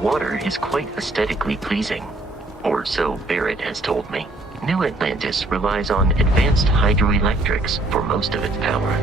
water is quite aesthetically pleasing. Or so Barrett has told me. New Atlantis relies on advanced hydroelectrics for most of its power.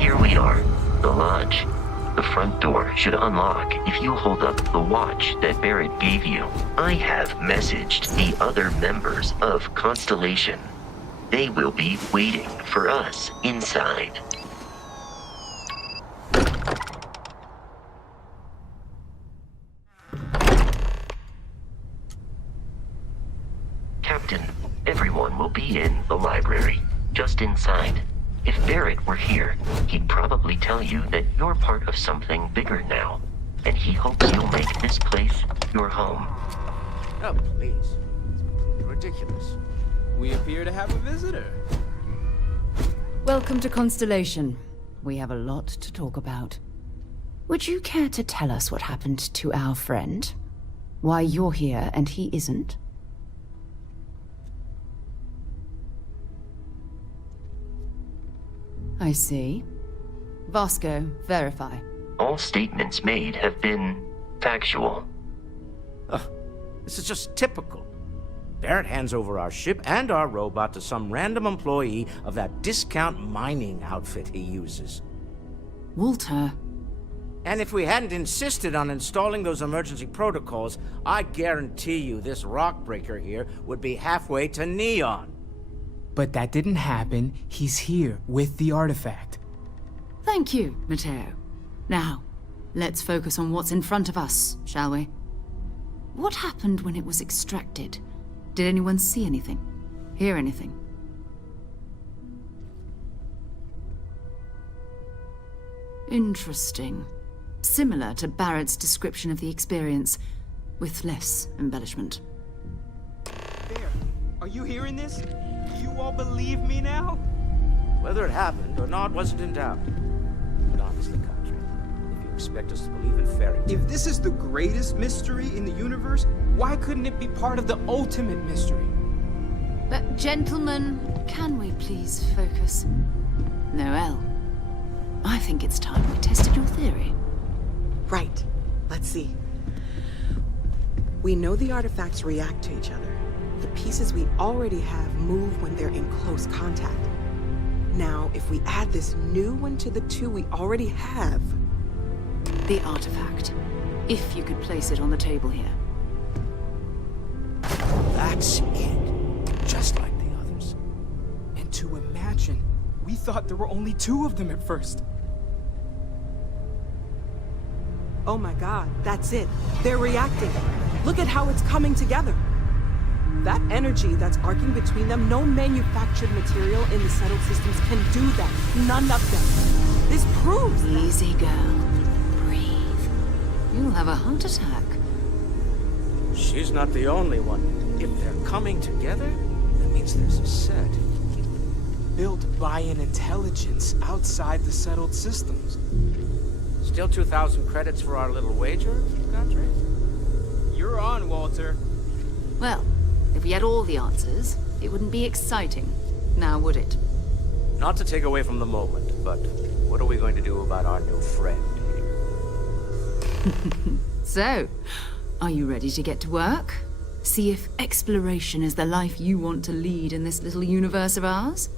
Here we are, the lodge. The front door should unlock if you hold up the watch that Barrett gave you. I have messaged the other members of Constellation. They will be waiting for us inside. Captain, everyone will be in the library, just inside. If Barrett were here, he'd probably tell you that you're part of something bigger now, and he hopes you'll make this place your home. Oh, please. It's ridiculous. We appear to have a visitor. Welcome to Constellation. We have a lot to talk about. Would you care to tell us what happened to our friend? Why you're here and he isn't? I see. Vasco, verify. All statements made have been factual. Ugh, this is just typical. Barrett hands over our ship and our robot to some random employee of that discount mining outfit he uses. Walter. And if we hadn't insisted on installing those emergency protocols, I guarantee you this rock breaker here would be halfway to Neon. But that didn't happen. He's here with the artifact. Thank you, Matteo. Now, let's focus on what's in front of us, shall we? What happened when it was extracted? Did anyone see anything? Hear anything? Interesting. Similar to Barrett's description of the experience, with less embellishment. There. Are you hearing this? Do you all believe me now? Whether it happened or not wasn't in doubt. But honestly, Country, if you expect us to believe in fairy tales... If this is the greatest mystery in the universe, why couldn't it be part of the ultimate mystery? But gentlemen, can we please focus? Noelle, I think it's time we tested your theory. Right. Let's see. We know the artifacts react to each other. The pieces we already have move when they're in close contact. Now, if we add this new one to the two we already have... The artifact. If you could place it on the table here. That's it. Just like the others. And to imagine, we thought there were only 2 of them at first. Oh my god, that's it. They're reacting. Look at how it's coming together. That energy that's arcing between them, no manufactured material in the settled systems can do that. None of them. This proves that. Easy, girl. Breathe. You'll have a heart attack. She's not the only one. If they're coming together, that means there's a set. Built by an intelligence outside the settled systems. Still 2,000 credits for our little wager, Country? You're on, Walter. Well, if we had all the answers, it wouldn't be exciting. Now, would it? Not to take away from the moment, but what are we going to do about our new friend here? So, are you ready to get to work? See if exploration is the life you want to lead in this little universe of ours?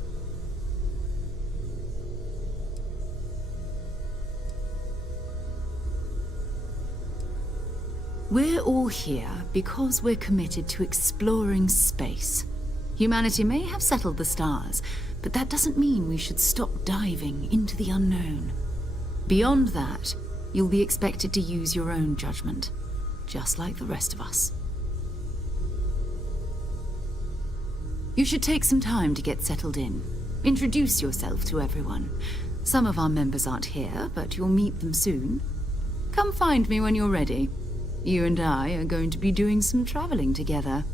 We're all here because we're committed to exploring space. Humanity may have settled the stars, but that doesn't mean we should stop diving into the unknown. Beyond that, you'll be expected to use your own judgment, just like the rest of us. You should take some time to get settled in. Introduce yourself to everyone. Some of our members aren't here, but you'll meet them soon. Come find me when you're ready. You and I are going to be doing some traveling together.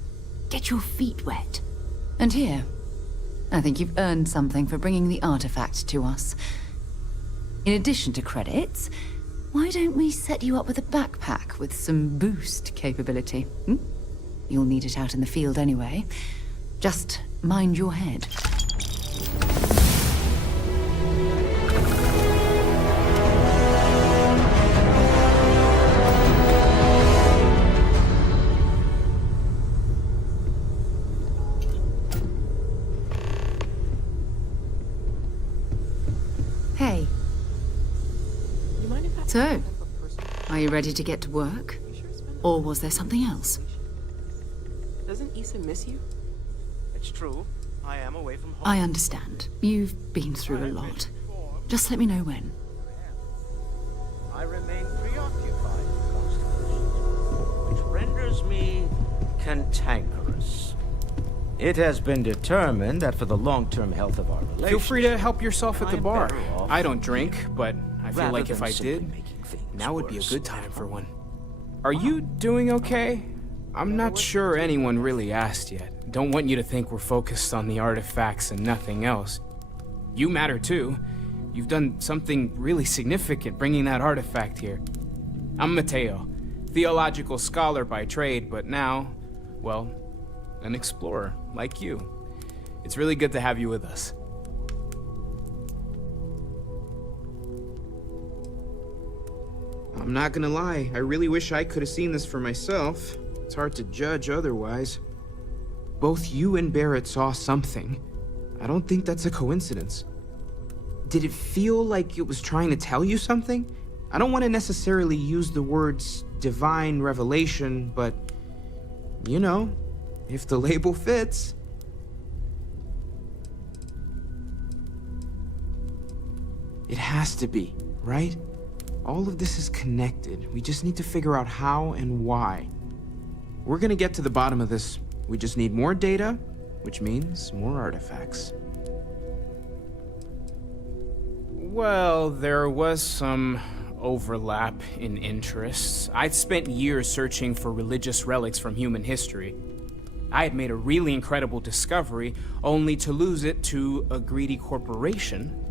Get your feet wet. And here, I think you've earned something for bringing the artifact to us. In addition to credits, why don't we set you up with a backpack with some boost capability? You'll need it out in the field anyway. Just mind your head. Hey. You mind if I So, have a personal- are you ready to get to work? You sure it's been- Or was there something else? Doesn't Issa miss you? It's true. I am away from home. I understand. You've been through a lot. Just let me know when. I remain preoccupied with constellations, which renders me cantankerous. It has been determined that for the long-term health of our relationship... Feel free to help yourself at the I'm bar. better off I don't drink, but I feel rather like if than I simply did, making things now would be a worse. good time for one. Are you doing okay? I'm not sure anyone really asked yet. Don't want you to think we're focused on the artifacts and nothing else. You matter too. You've done something really significant bringing that artifact here. I'm Mateo, theological scholar by trade, but now, well, an explorer like you. It's really good to have you with us. I'm not gonna lie, I really wish I could have seen this for myself. It's hard to judge otherwise. Both you and Barrett saw something. I don't think that's a coincidence. Did it feel like it was trying to tell you something? I don't want to necessarily use the words divine revelation, but you know, if the label fits. It has to be, right? All of this is connected. We just need to figure out how and why. We're gonna get to the bottom of this. We just need more data, which means more artifacts. Well, there was some overlap in interests. I'd spent years searching for religious relics from human history. I had made a really incredible discovery, only to lose it to a greedy corporation.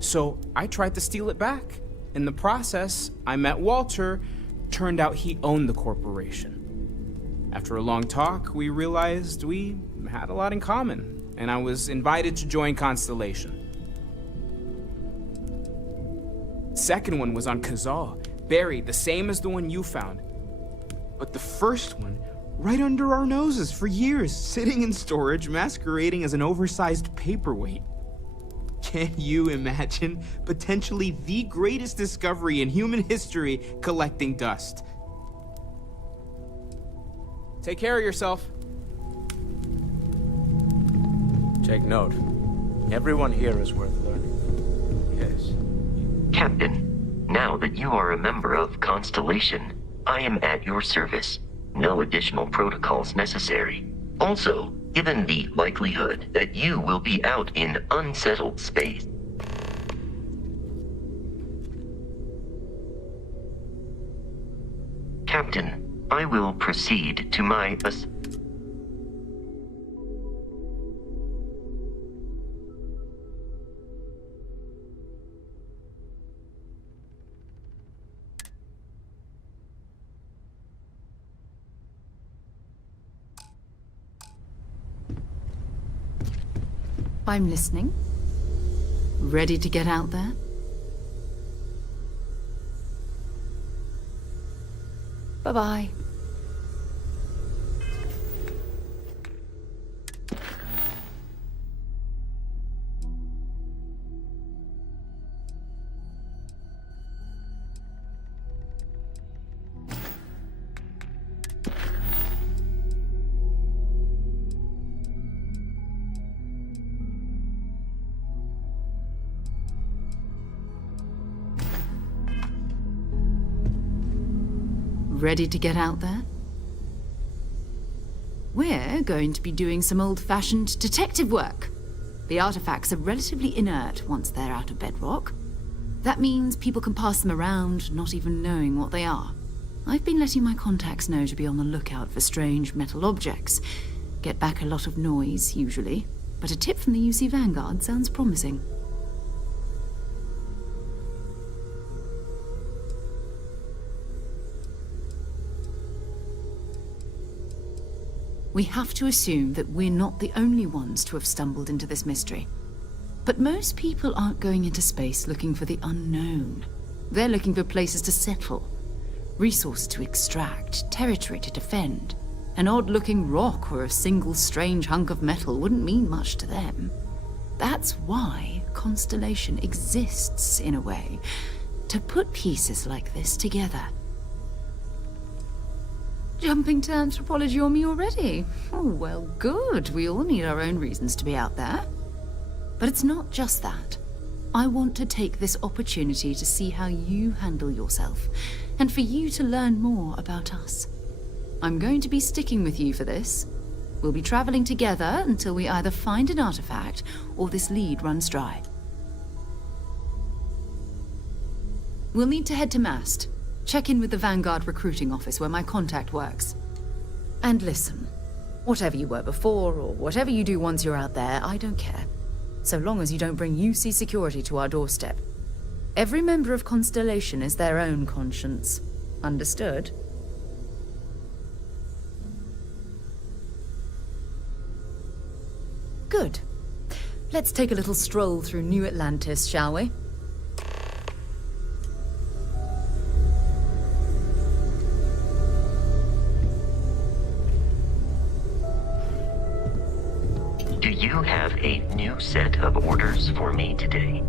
So I tried to steal it back. In the process, I met Walter. Turned out he owned the corporation. After a long talk, we realized we had a lot in common, and I was invited to join Constellation. Second one was on Kazal, buried the same as the one you found. But the first one, right under our noses for years, sitting in storage, masquerading as an oversized paperweight. Can you imagine potentially the greatest discovery in human history collecting dust? Take care of yourself. Take note. Everyone here is worth learning. Yes. Captain, now that you are a member of Constellation, I am at your service. No additional protocols necessary. Also, given the likelihood that you will be out in unsettled space. Captain, I will proceed to my I'm listening. Ready to get out there? Bye-bye. Ready to get out there? We're going to be doing some old-fashioned detective work. The artifacts are relatively inert once they're out of bedrock. That means people can pass them around, not even knowing what they are. I've been letting my contacts know to be on the lookout for strange metal objects. Get back a lot of noise, usually, but a tip from the UC Vanguard sounds promising. We have to assume that we're not the only ones to have stumbled into this mystery. But most people aren't going into space looking for the unknown. They're looking for places to settle, resources to extract, territory to defend. An odd-looking rock or a single strange hunk of metal wouldn't mean much to them. That's why Constellation exists, in a way, to put pieces like this together. Jumping to anthropology on me already? Oh, well, good. We all need our own reasons to be out there. But it's not just that. I want to take this opportunity to see how you handle yourself, and for you to learn more about us. I'm going to be sticking with you for this. We'll be traveling together until we either find an artifact or this lead runs dry. We'll need to head to Mast. Check in with the Vanguard recruiting office where my contact works. And listen, whatever you were before or whatever you do once you're out there, I don't care. So long as you don't bring UC security to our doorstep. Every member of Constellation is their own conscience. Understood? Good. Let's take a little stroll through New Atlantis, shall we? Do you have a new set of orders for me today?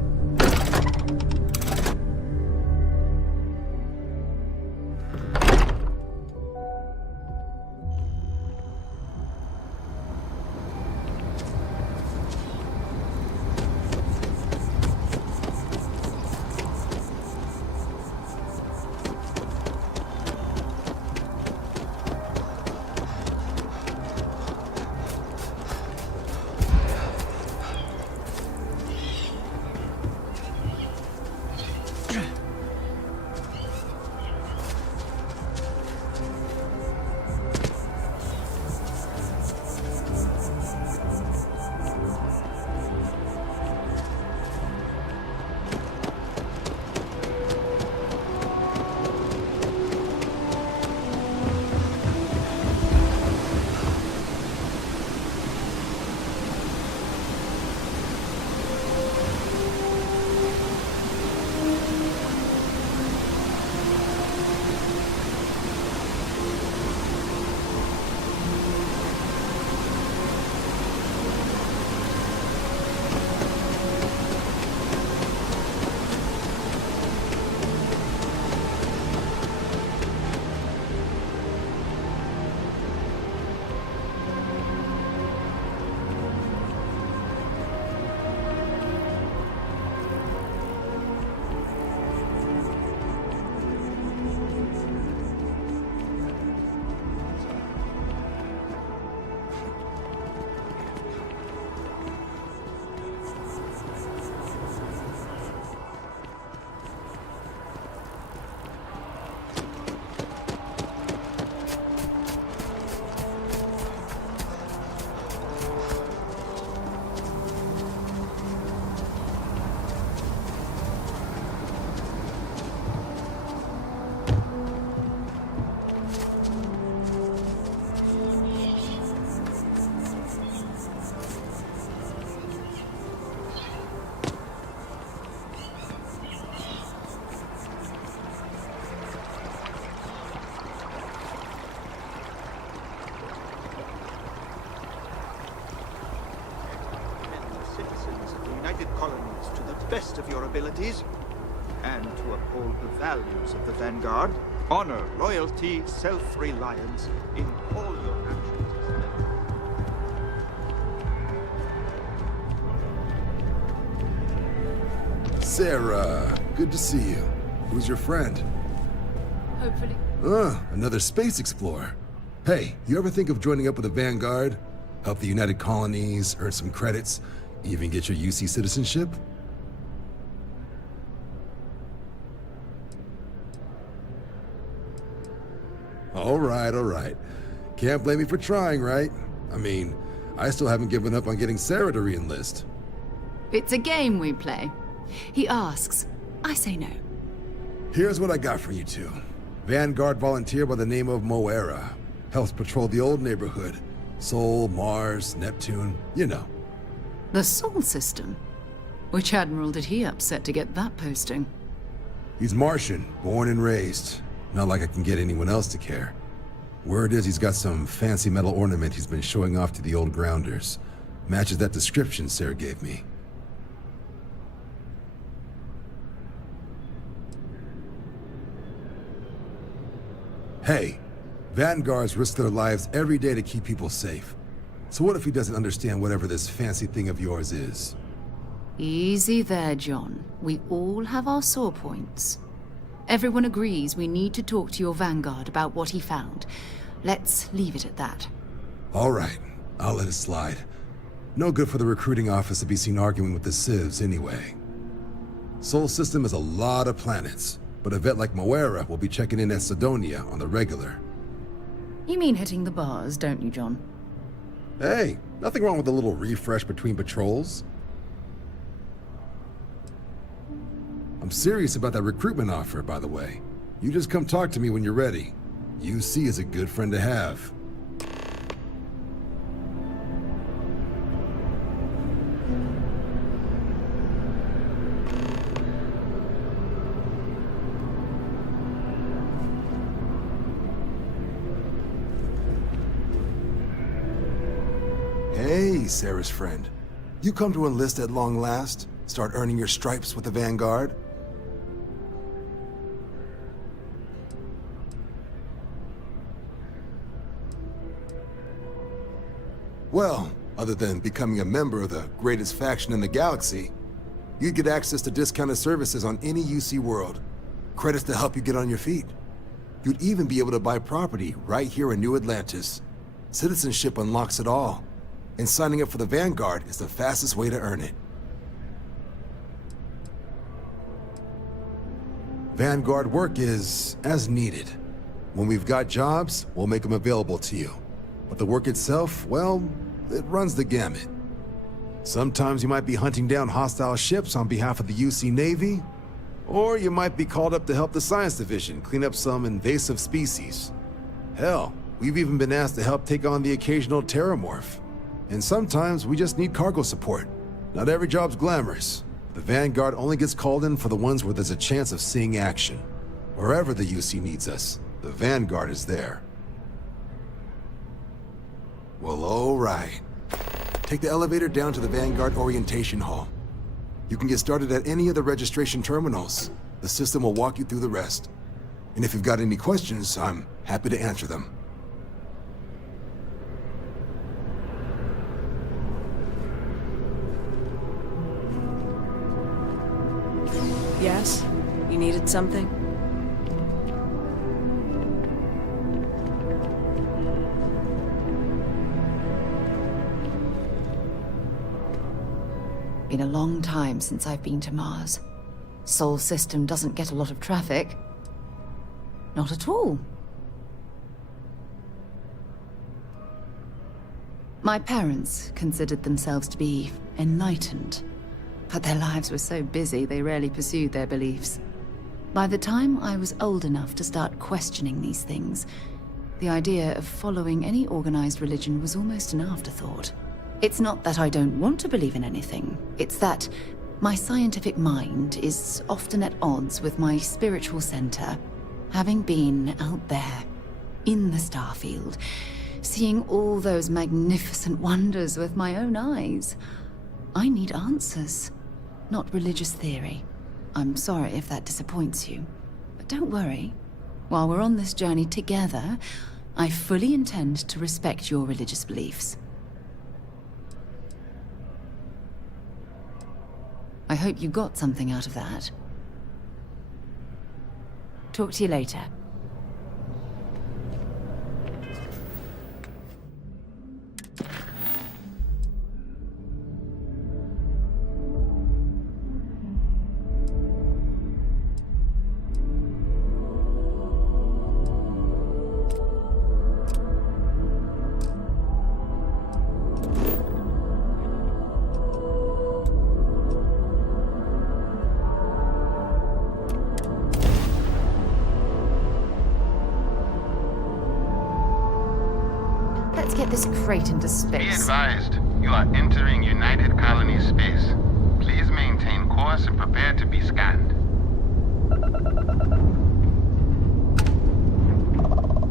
Colonies to the best of your abilities, and to uphold the values of the Vanguard, honor, loyalty, self-reliance in all your actions. Sarah, good to see you. Who's your friend? Hopefully. Another space explorer. Hey, you ever think of joining up with the Vanguard? Help the United Colonies, earn some credits, even get your UC citizenship? All right, all right. Can't blame me for trying, right? I mean, I still haven't given up on getting Sarah to re-enlist. It's a game we play. He asks, I say no. Here's what I got for you two. Vanguard volunteer by the name of Moera. Helps patrol the old neighborhood. Sol, Mars, Neptune, you know. The Sol system? Which admiral did he upset to get that posting? He's Martian, born and raised. Not like I can get anyone else to care. Word is he's got some fancy metal ornament he's been showing off to the old grounders. Matches that description Sarah gave me. Hey, Vanguards risk their lives every day to keep people safe. So what if he doesn't understand whatever this fancy thing of yours is? Easy there, John. We all have our sore points. Everyone agrees we need to talk to your Vanguard about what he found. Let's leave it at that. All right, I'll let it slide. No good for the recruiting office to be seen arguing with the civs anyway. Sol system is a lot of planets, but a vet like Moera will be checking in at Sidonia on the regular. You mean hitting the bars, don't you, John? Hey, nothing wrong with a little refresh between patrols. I'm serious about that recruitment offer, by the way. You just come talk to me when you're ready. UC is a good friend to have. Hey, Sarah's friend. You come to enlist at long last? Start earning your stripes with the Vanguard? Well, other than becoming a member of the greatest faction in the galaxy, you'd get access to discounted services on any UC world. Credits to help you get on your feet. You'd even be able to buy property right here in New Atlantis. Citizenship unlocks it all, and signing up for the Vanguard is the fastest way to earn it. Vanguard work is as needed. When we've got jobs, we'll make them available to you. But the work itself, well, it runs the gamut. Sometimes you might be hunting down hostile ships on behalf of the UC Navy, or you might be called up to help the Science Division clean up some invasive species. Hell, we've even been asked to help take on the occasional terramorph. And sometimes we just need cargo support. Not every job's glamorous. The Vanguard only gets called in for the ones where there's a chance of seeing action. Wherever the UC needs us, the Vanguard is there. Well, all right. Take the elevator down to the Vanguard Orientation Hall. You can get started at any of the registration terminals. The system will walk you through the rest. And if you've got any questions, I'm happy to answer them. Yes? You needed something? Been a long time since I've been to Mars. Sol system doesn't get a lot of traffic. Not at all. My parents considered themselves to be enlightened, but their lives were so busy they rarely pursued their beliefs. By the time I was old enough to start questioning these things, the idea of following any organized religion was almost an afterthought. It's not that I don't want to believe in anything, it's that my scientific mind is often at odds with my spiritual center. Having been out there, in the Starfield, seeing all those magnificent wonders with my own eyes, I need answers, not religious theory. I'm sorry if that disappoints you, but don't worry. While we're on this journey together, I fully intend to respect your religious beliefs. I hope you got something out of that. Talk to you later. get this crate into Be space. advised, you are entering United Colony space. Please maintain course and prepare to be scanned.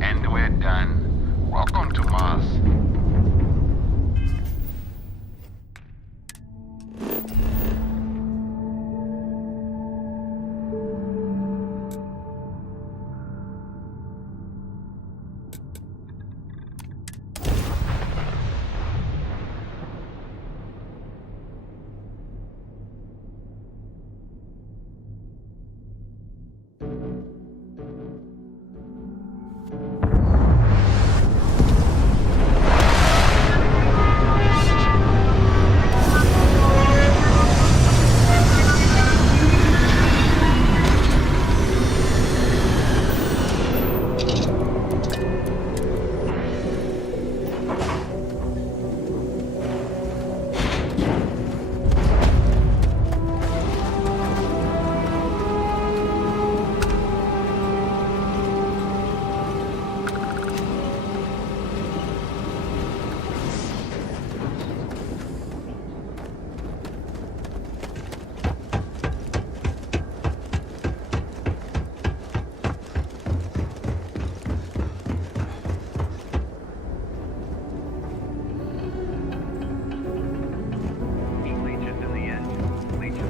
And we're done. Welcome to Mars.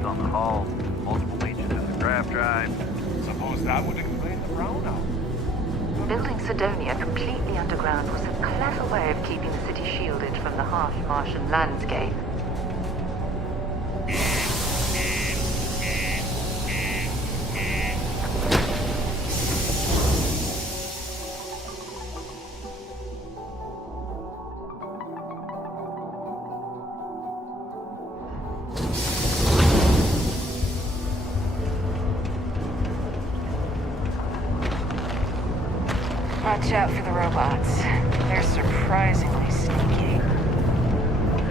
On the hull, multiple leeches in the grav drive. Suppose that would explain the brownout. Building Sidonia completely underground was a clever way of keeping the city shielded from the harsh Martian landscape. Watch out for the robots. They're surprisingly sneaky.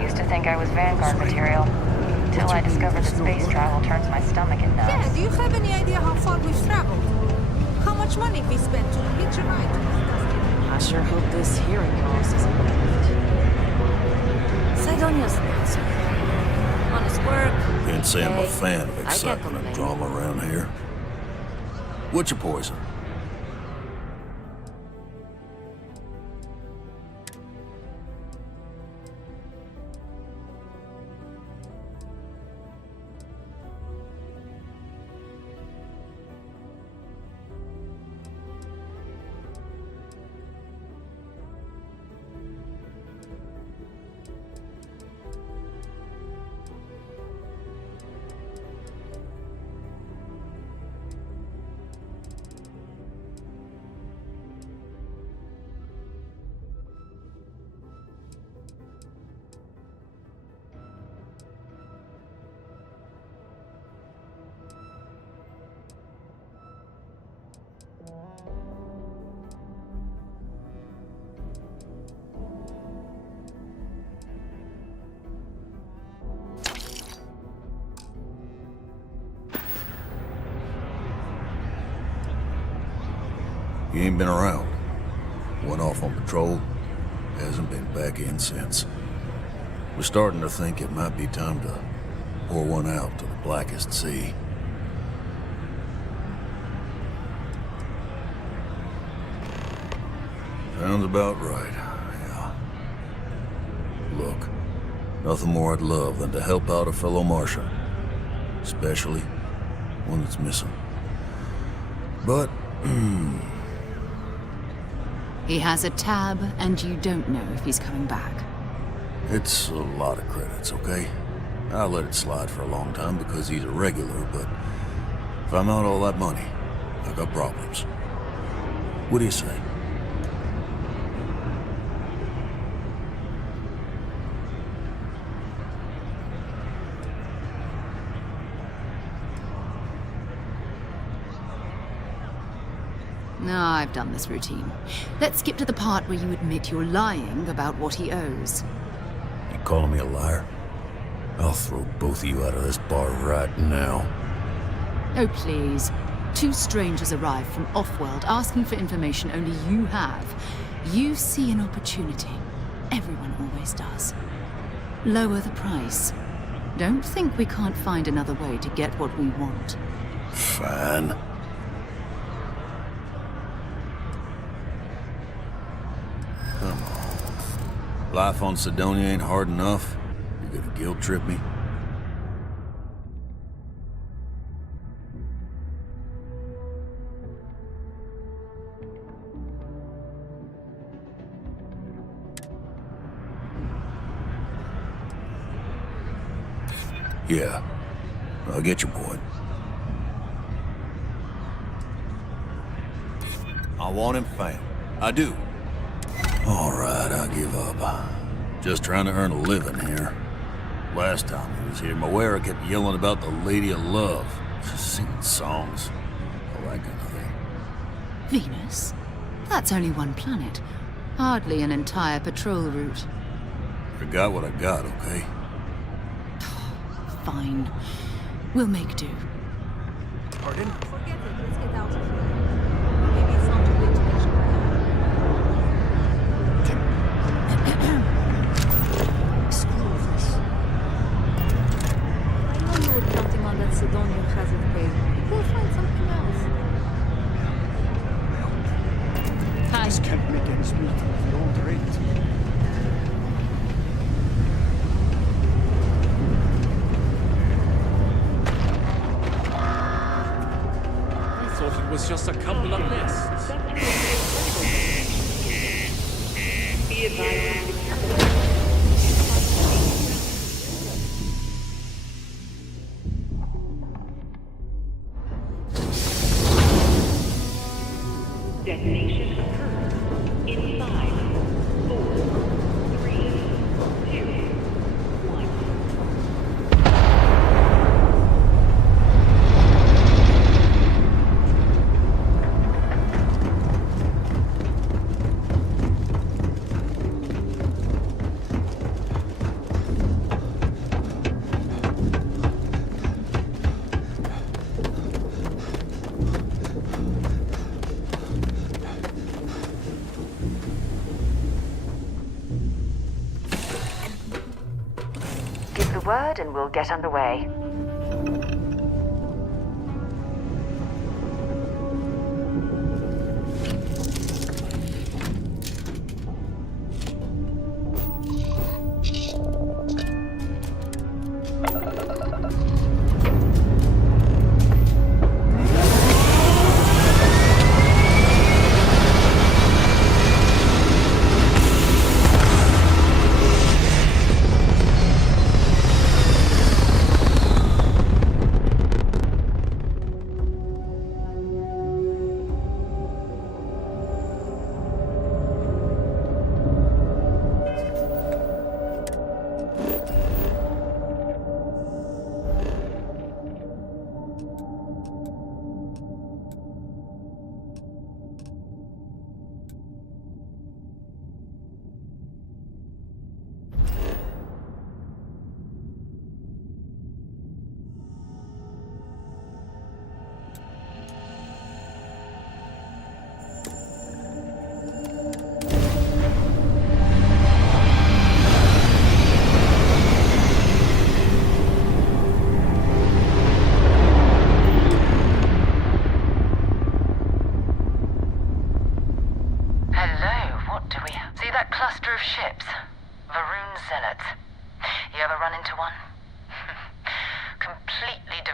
Used to think I was Vanguard material, until I discovered that space travel turns my stomach in knots. Yeah, do you have any idea how far we've traveled? How much money we spent to reach a ride? I sure hope this hearing loss isn't bad. Sidonia's not so bad. Honest work. Can't say I'm a Hey, fan of I can't excitement and complain. drama around here. What's your poison? You ain't been around. Went off on patrol. Hasn't been back in since. We're starting to think it might be time to pour one out to the blackest sea. Sounds about right, yeah. Look, nothing more I'd love than to help out a fellow Martian. Especially one that's missing. But, He has a tab, and you don't know if he's coming back. it's a lot of credits, okay? I'll let it slide for a long time because he's a regular, but if I'm out all that money, I got problems. What do you say? No, I've done this routine. Let's skip to the part where you admit you're lying about what he owes. You calling me a liar? I'll throw both of you out of this bar right now. Oh, please. Two strangers arrive from off-world asking for information only you have. You see an opportunity. Everyone always does. Lower the price. Don't think we can't find another way to get what we want. Fine. Come on. Life on Sidonia ain't hard enough. You gonna guilt trip me? Yeah, I get your point. I want him found. I do. All right, I give up. Just trying to earn a living here. Last time he was here, Moira kept yelling about the Lady of Love. Just singing songs. All that kind of thing. Venus? That's only one planet. Hardly an entire patrol route. I got what I got, okay? Fine. We'll make do. Pardon? Forget it. Let's get out of here. Maybe it's not too late to catch Screw this. I know you were counting on that Sidonian hazard pay. We'll find something else. Just can't make ends meet with the old rate. It was just a couple of nests. Detonation occurs in 5, 4, 3, 2, 1. Give the word and we'll get underway.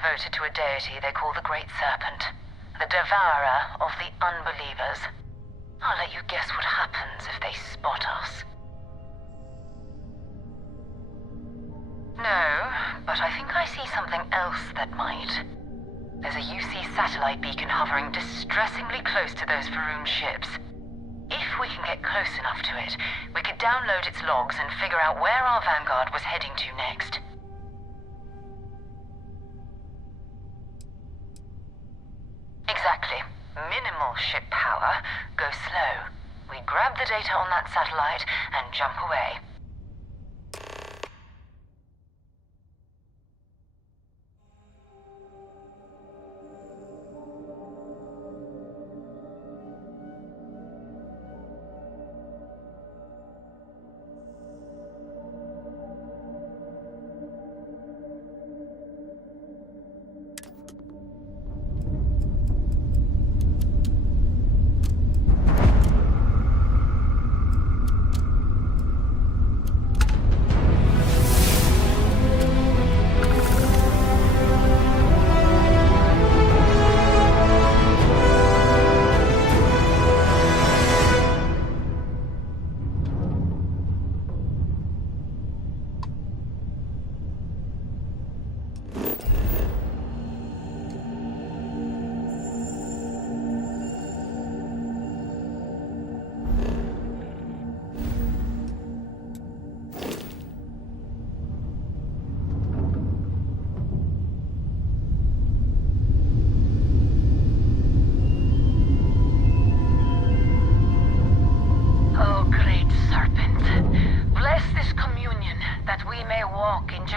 devoted to a deity they call the Great Serpent, the devourer of the unbelievers. I'll let you guess what happens if they spot us. No, but I think I see something else that might. There's a UC satellite beacon hovering distressingly close to those Varun ships. If we can get close enough to it, we could download its logs and figure out where our vanguard was heading to next. Exactly. Minimal ship power, go slow. We grab the data on that satellite and jump away.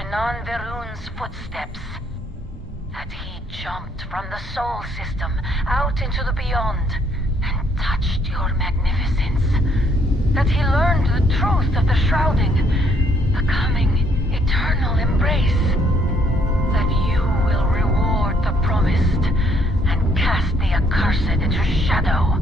Kenan Verun's footsteps. That he jumped from the Sol system out into the beyond and touched your magnificence. That he learned the truth of the shrouding, the coming eternal embrace. That you will reward the promised and cast the accursed into shadow.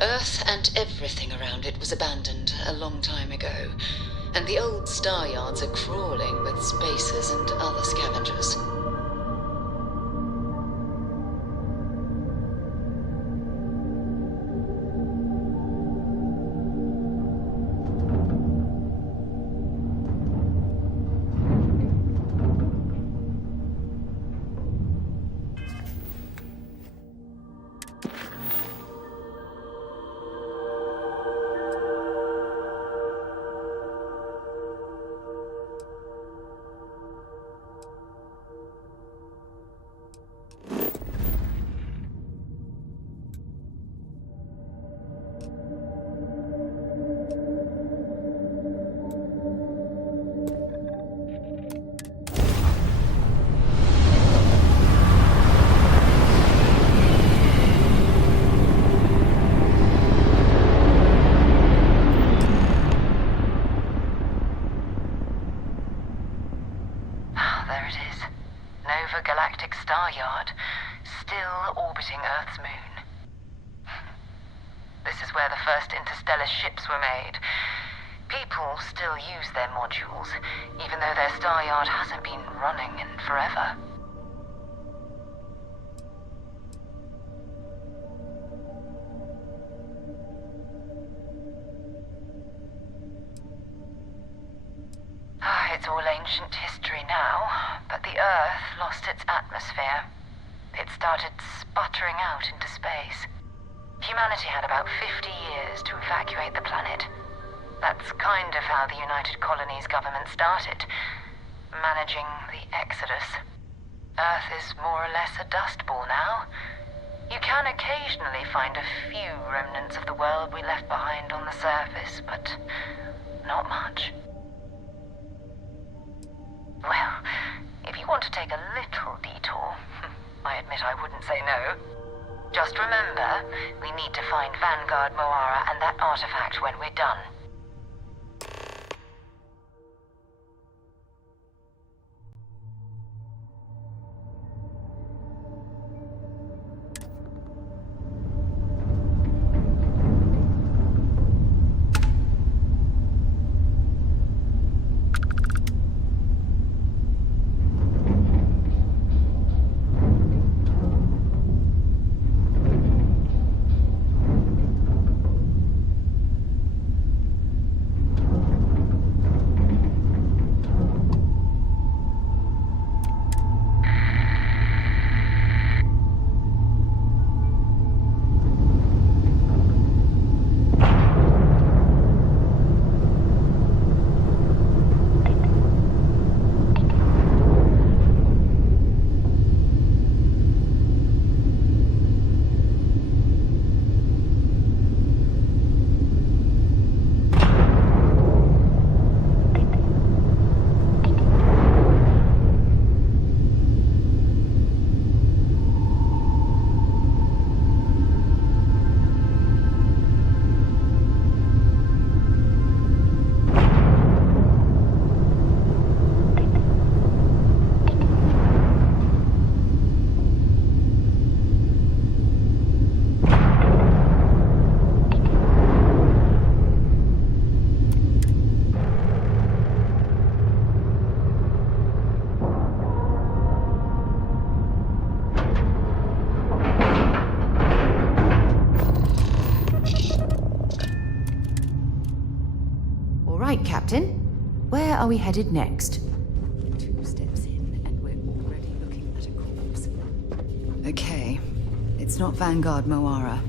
Earth and everything around it was abandoned a long time ago, and the old star yards are crawling with spacers and other scavengers. Ships were made. People still use their modules, even though their star yard hasn't been running in forever. It's all ancient history now, but the Earth lost its atmosphere. It started sputtering out into space. Humanity had about 50 years to evacuate the planet. That's kind of how the United Colonies government started, managing the exodus. Earth is more or less a dust ball now. You can occasionally find a few remnants of the world we left behind on the surface, but not much. Well, if you want to take a little detour, I admit I wouldn't say no. Just remember, we need to find Vanguard Moara and that artifact when we're done. Right, Captain. Where are we headed next? 2 steps in, and we're already looking at a corpse. Okay. It's not Vanguard Moara.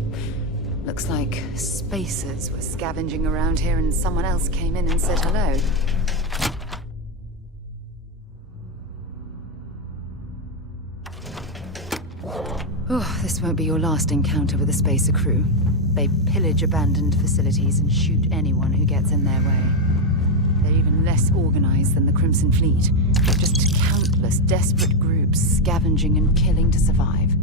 Looks like spacers were scavenging around here and someone else came in and said hello. Oh, this won't be your last encounter with a spacer crew. They pillage abandoned facilities and shoot anyone who gets in their way. They're even less organized than the Crimson Fleet. Just countless desperate groups scavenging and killing to survive.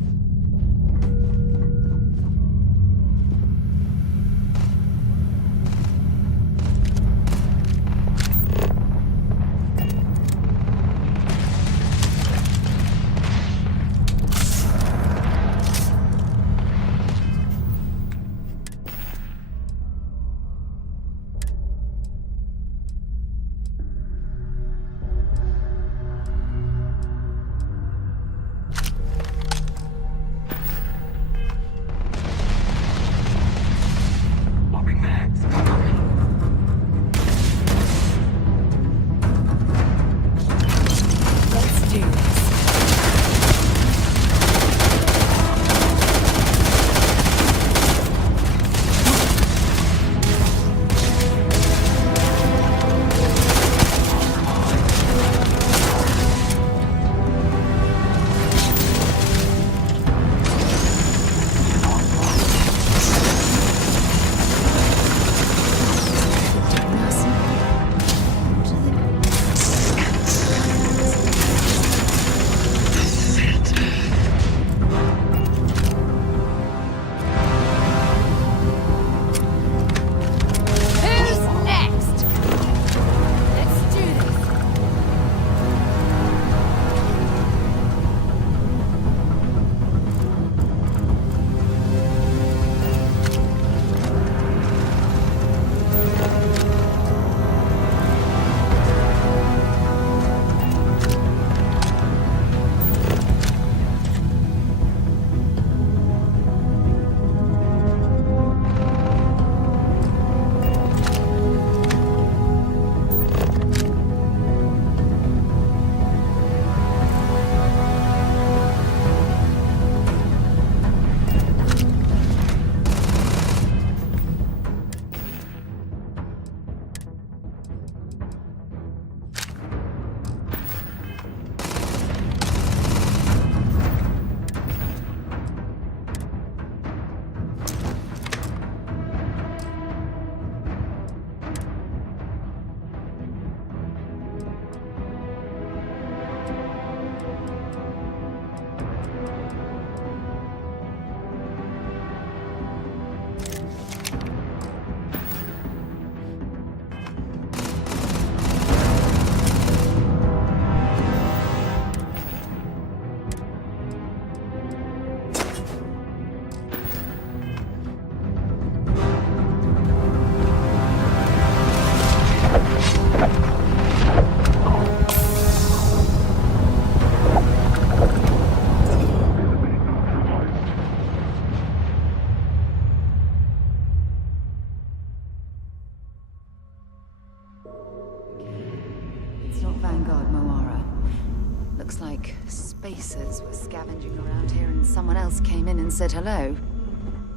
Looks like spacers were scavenging around here and someone else came in and said hello.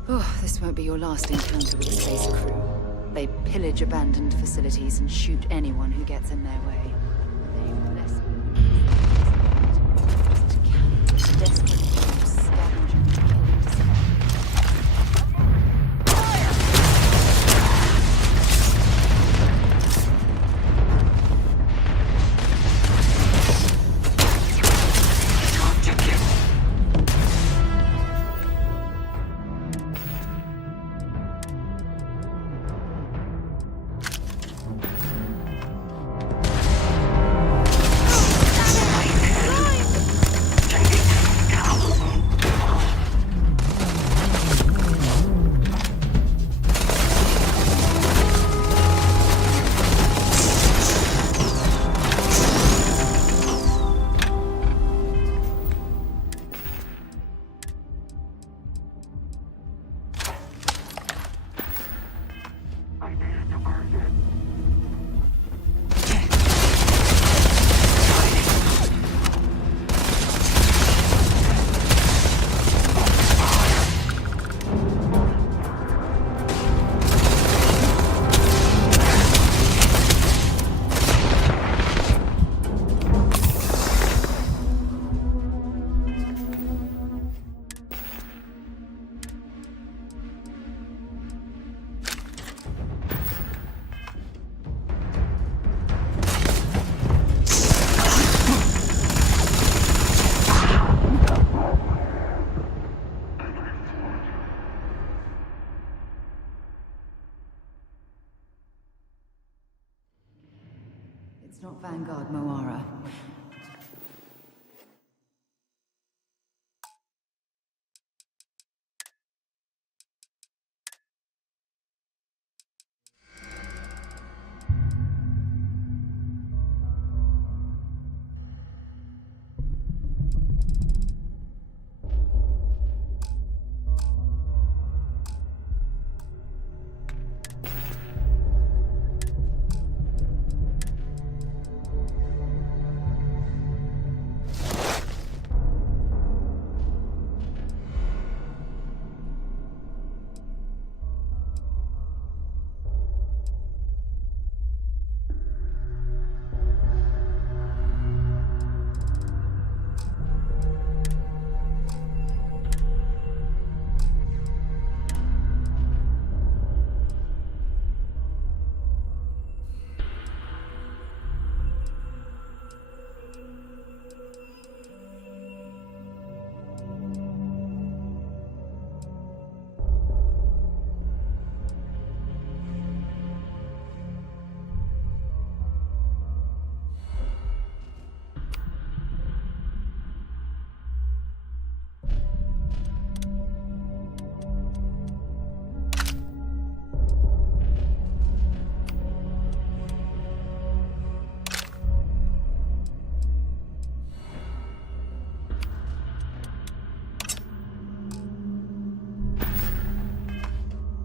Oh, this won't be your last encounter with the space crew. They pillage abandoned facilities and shoot anyone who gets in their way. They've less desperate troops scavenging and killing to survive. It's not Vanguard, Moara.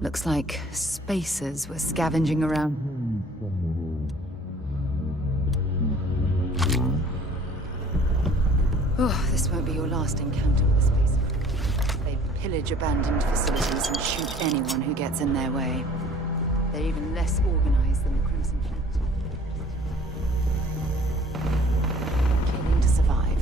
Looks like spacers were scavenging around. Oh, this won't be your last encounter with the space crew. They pillage abandoned facilities and shoot anyone who gets in their way. They're even less organized than the Crimson Fleet. Killing to survive.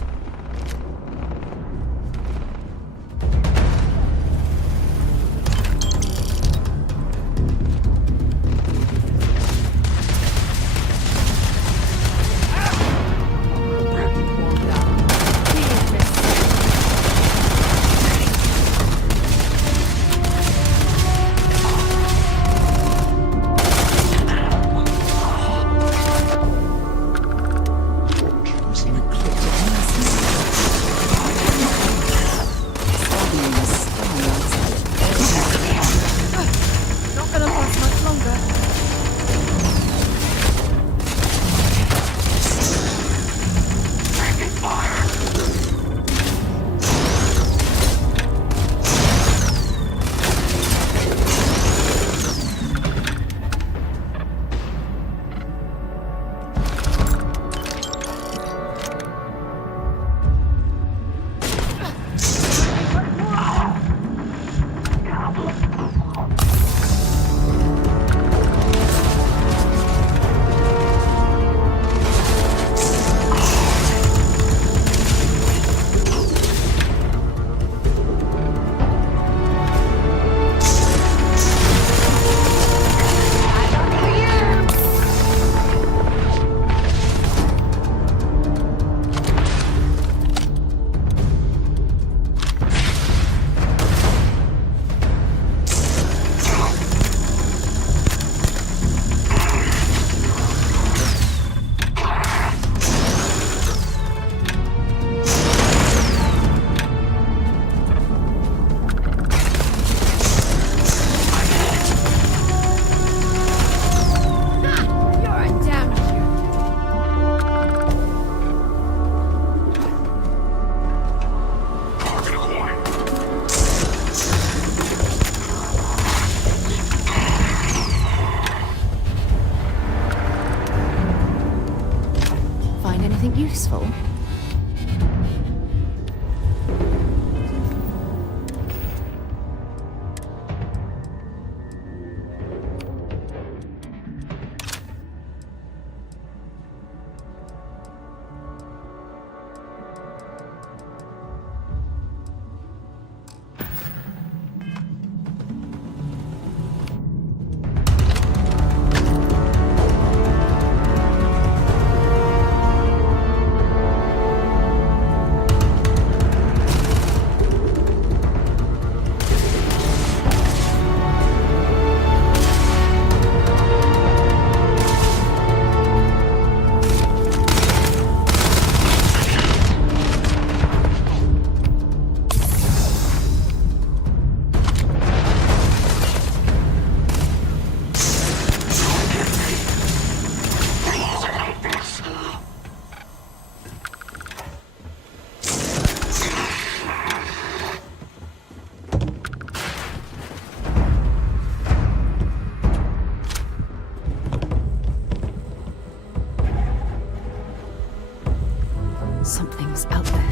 out there.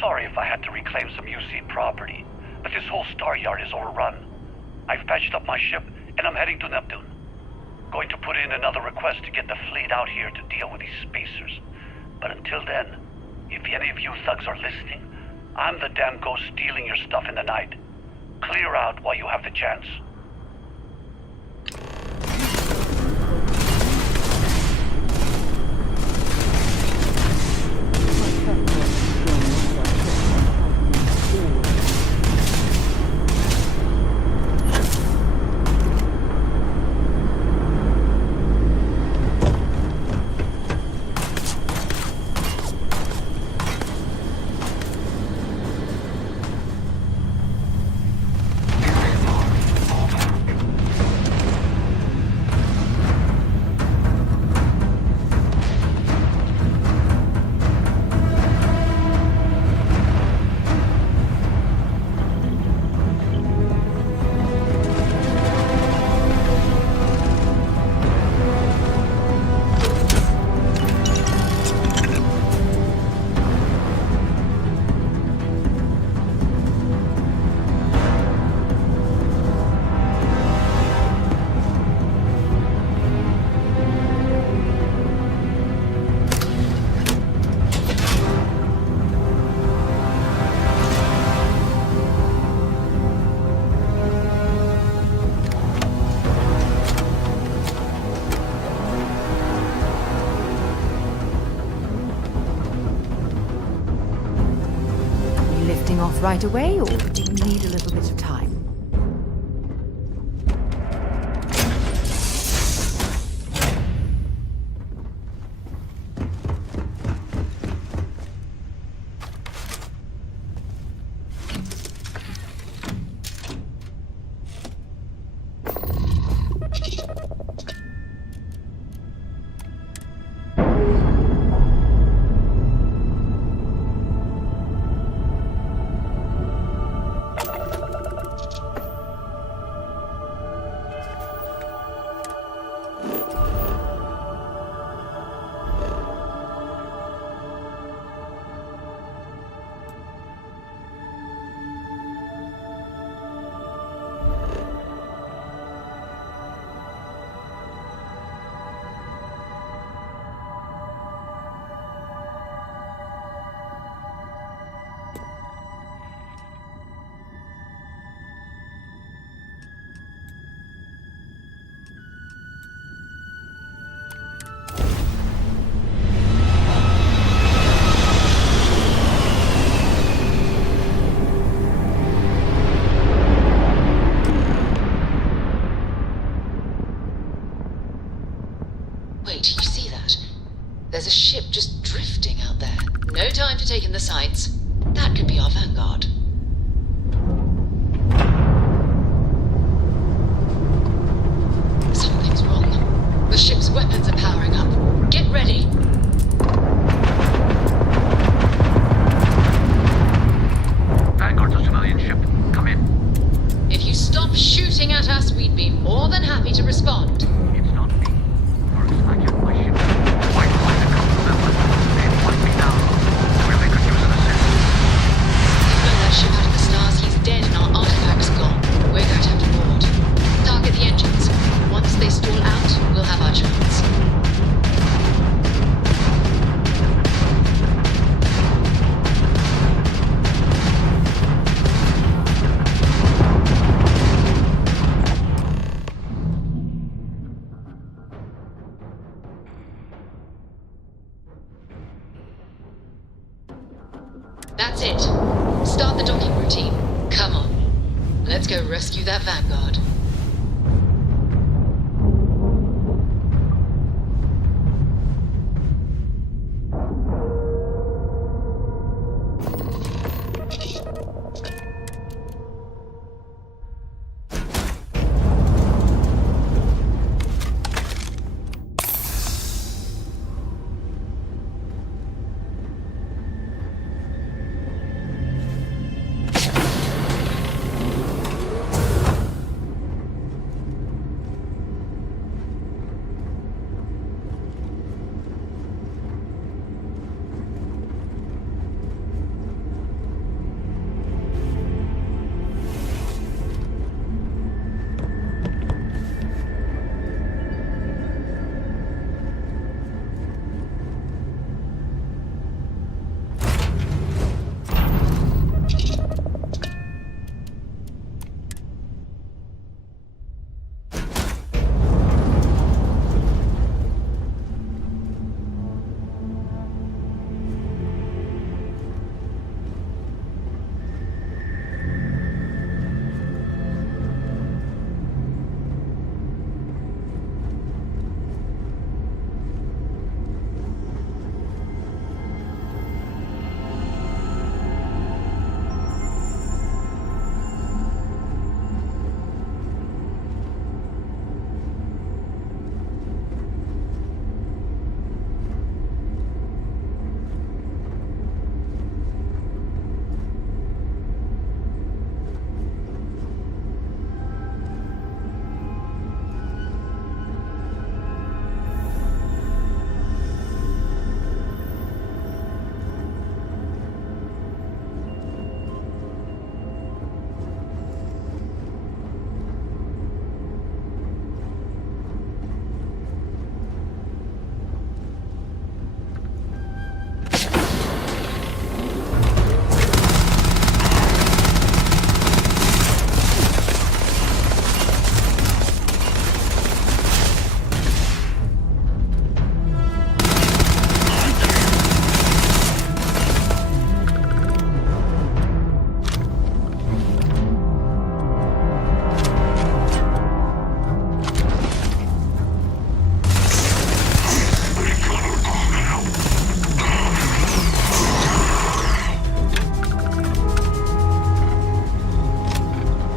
Sorry if I had to reclaim some UC property, but this whole star yard is overrun. I've patched up my ship, and I'm heading to Neptune. Going to put in another request to get the fleet out here to deal with these spacers. But until then, if any of you thugs are listening, I'm the damn ghost stealing your stuff in the night. Clear out while you have the chance. Off right away, or do you need a little bit of time? No time to take in the sights. That could be our vanguard. Something's wrong. The ship's weapons are powering up. Get ready. Vanguard to civilian ship. Come in. If you stop shooting at us, we'd be more than happy to respond. It's not me. First, I get my ship. Might find a couple of members. They might be down where they could use an assist. Blow that ship out of the stars, he's dead and our artifact's gone. We're going to have to board. Target the engines. Once they stall out, we'll have our chance. That's it. Start the docking routine. Come on. Let's go rescue that Vanguard.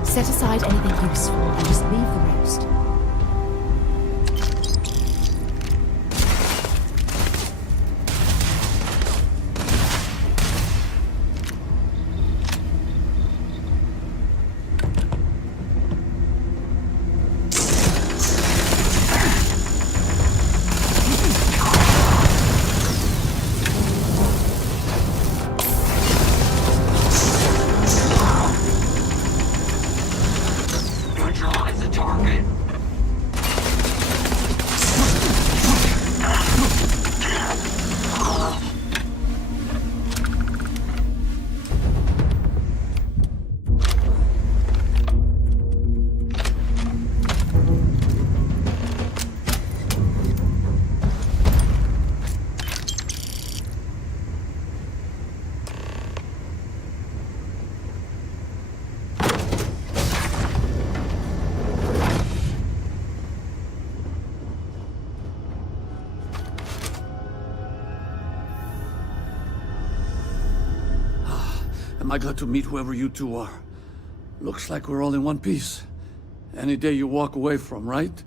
Set aside anything useful and just leave the rest. Neutralize the target. Am I glad to meet whoever you two are. Looks like we're all in one piece. Any day you walk away from, right?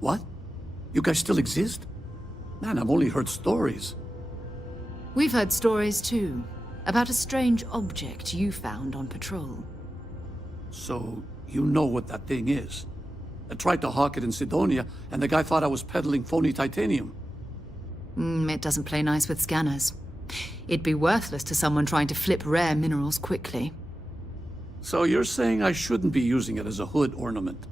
What? You guys still exist? Man, I've only heard stories. We've heard stories too, about a strange object you found on patrol. So, you know what that thing is? I tried to hawk it in Sidonia, and the guy thought I was peddling phony titanium. It doesn't play nice with scanners. It'd be worthless to someone trying to flip rare minerals quickly. So you're saying I shouldn't be using it as a hood ornament?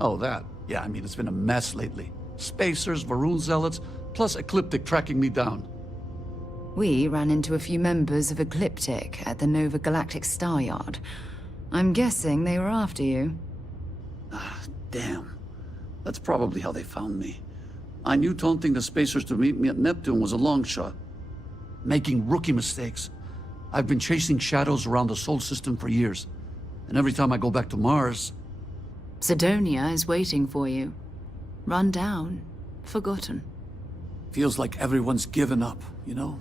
Oh, that. Yeah, I mean, it's been a mess lately. Spacers, Varun zealots, plus Ecliptic tracking me down. We ran into a few members of Ecliptic at the Nova Galactic Star Yard. I'm guessing they were after you. Damn. That's probably how they found me. I knew taunting the Spacers to meet me at Neptune was a long shot. Making rookie mistakes. I've been chasing shadows around the Sol system for years. And every time I go back to Mars... Sidonia is waiting for you. Run down. Forgotten. Feels like everyone's given up, you know?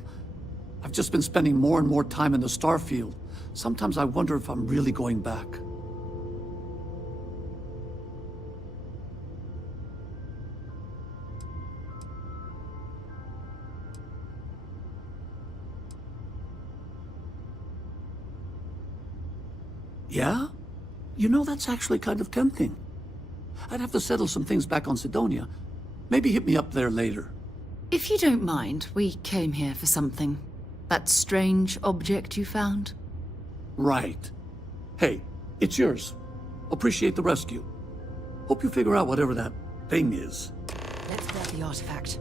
I've just been spending more and more time in the Starfield. Sometimes I wonder if I'm really going back. Yeah? You know, that's actually kind of tempting. I'd have to settle some things back on Sidonia. Maybe hit me up there later. If you don't mind, we came here for something. That strange object you found? Right. Hey, it's yours. Appreciate the rescue. Hope you figure out whatever that thing is. Let's grab the artifact.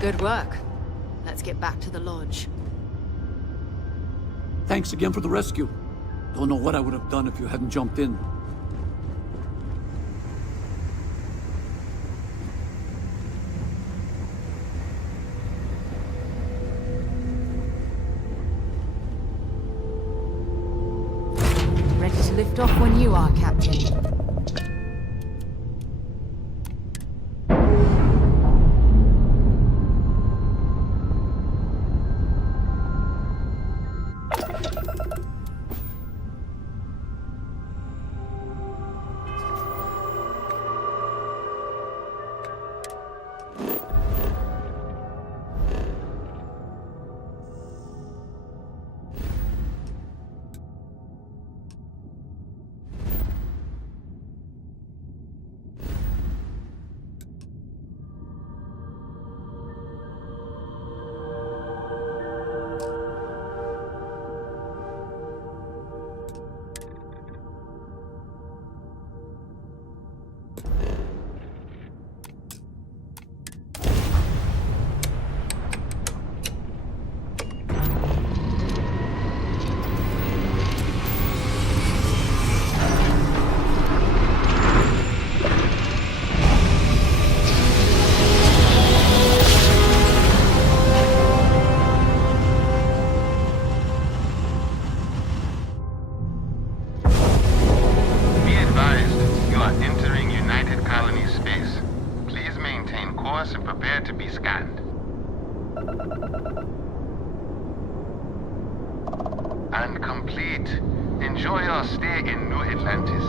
Good work. Let's get back to the lodge. Thanks again for the rescue. Don't know what I would have done if you hadn't jumped in. Ready to lift off when you are, Captain. And prepare to be scanned. And complete. Enjoy your stay in New Atlantis.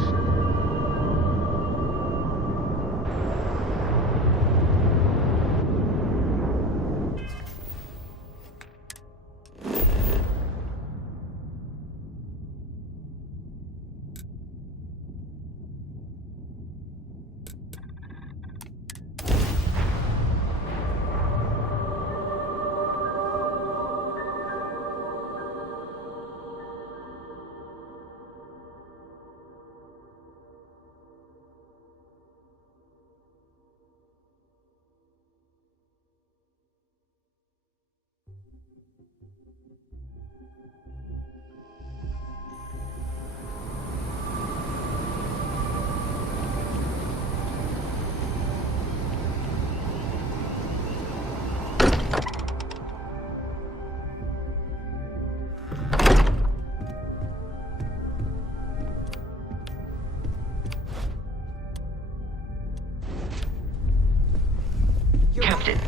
Captain,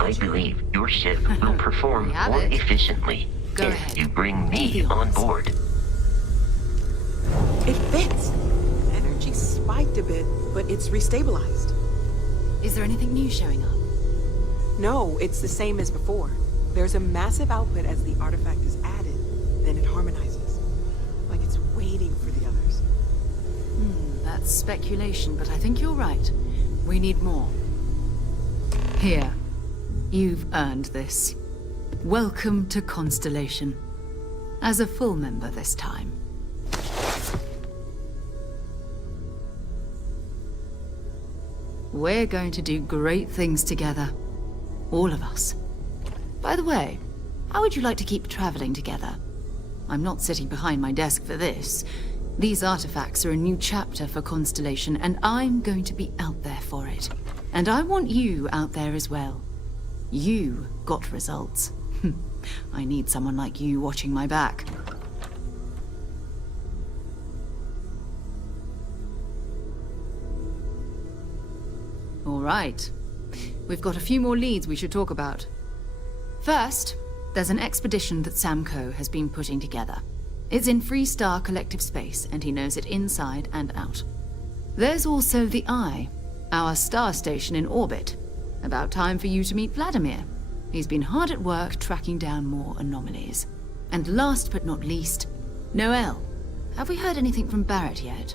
I believe your ship will perform We have more it. efficiently Go if ahead. you bring me The on honors. board. It fits. Energy spiked a bit, but it's restabilized. Is there anything new showing up? No, it's the same as before. There's a massive output as the artifact is added, then it harmonizes. Like it's waiting for the others. That's speculation, but I think you're right. We need more. Here. You've earned this. Welcome to Constellation. As a full member this time. We're going to do great things together. All of us. By the way, how would you like to keep traveling together? I'm not sitting behind my desk for this. These artifacts are a new chapter for Constellation, and I'm going to be out there for it. And I want you out there as well. You got results. I need someone like you watching my back. All right. We've got a few more leads we should talk about. First, there's an expedition that Samco has been putting together. It's in Freestar Collective Space, and he knows it inside and out. There's also the Eye, our star station in orbit. About time for you to meet Vladimir. He's been hard at work tracking down more anomalies. And last but not least, Noel. Have we heard anything from Barrett yet?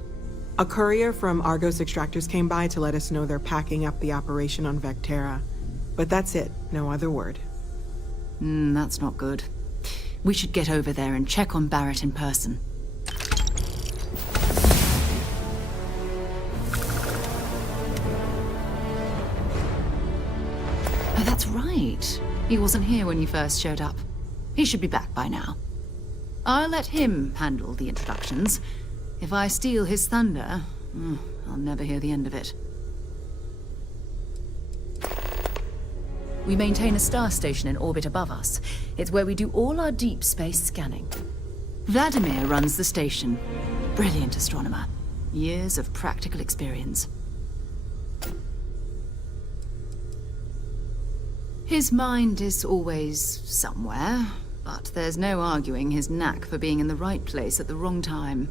A courier from Argos Extractors came by to let us know they're packing up the operation on Vectera. But that's it, no other word. That's not good. We should get over there and check on Barrett in person. Oh, that's right. He wasn't here when you first showed up. He should be back by now. I'll let him handle the introductions. If I steal his thunder, I'll never hear the end of it. We maintain a star station in orbit above us. It's where we do all our deep space scanning. Vladimir runs the station. Brilliant astronomer. Years of practical experience. His mind is always somewhere, but there's no arguing his knack for being in the right place at the wrong time.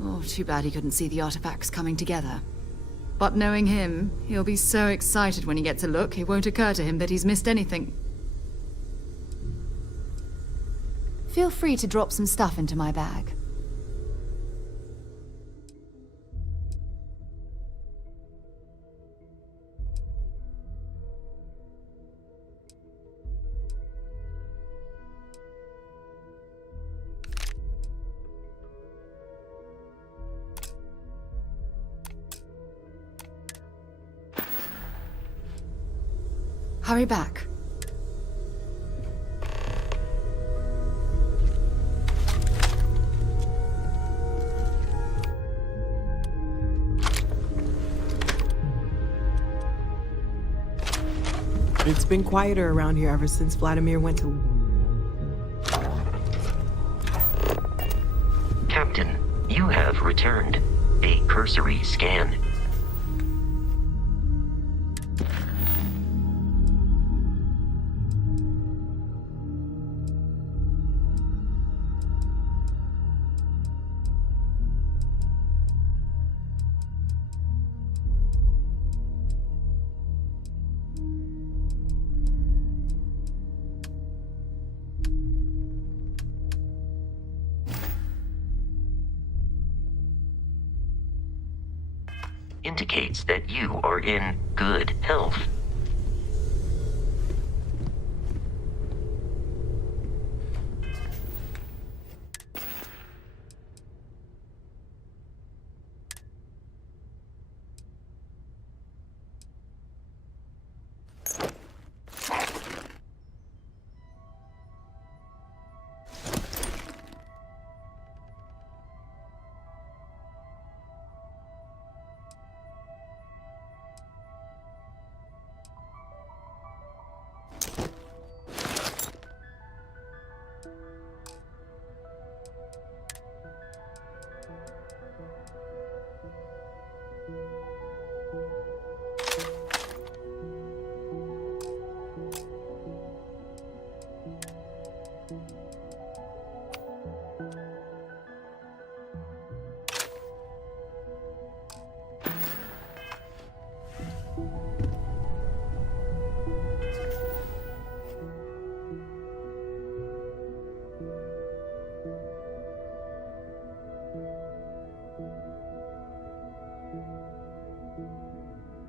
Oh, too bad he couldn't see the artifacts coming together. But knowing him, he'll be so excited when he gets a look, it won't occur to him that he's missed anything. Feel free to drop some stuff into my bag. Hurry back. It's been quieter around here ever since Vladimir went to... Captain, you have returned a cursory scan. Indicates that you are in good health.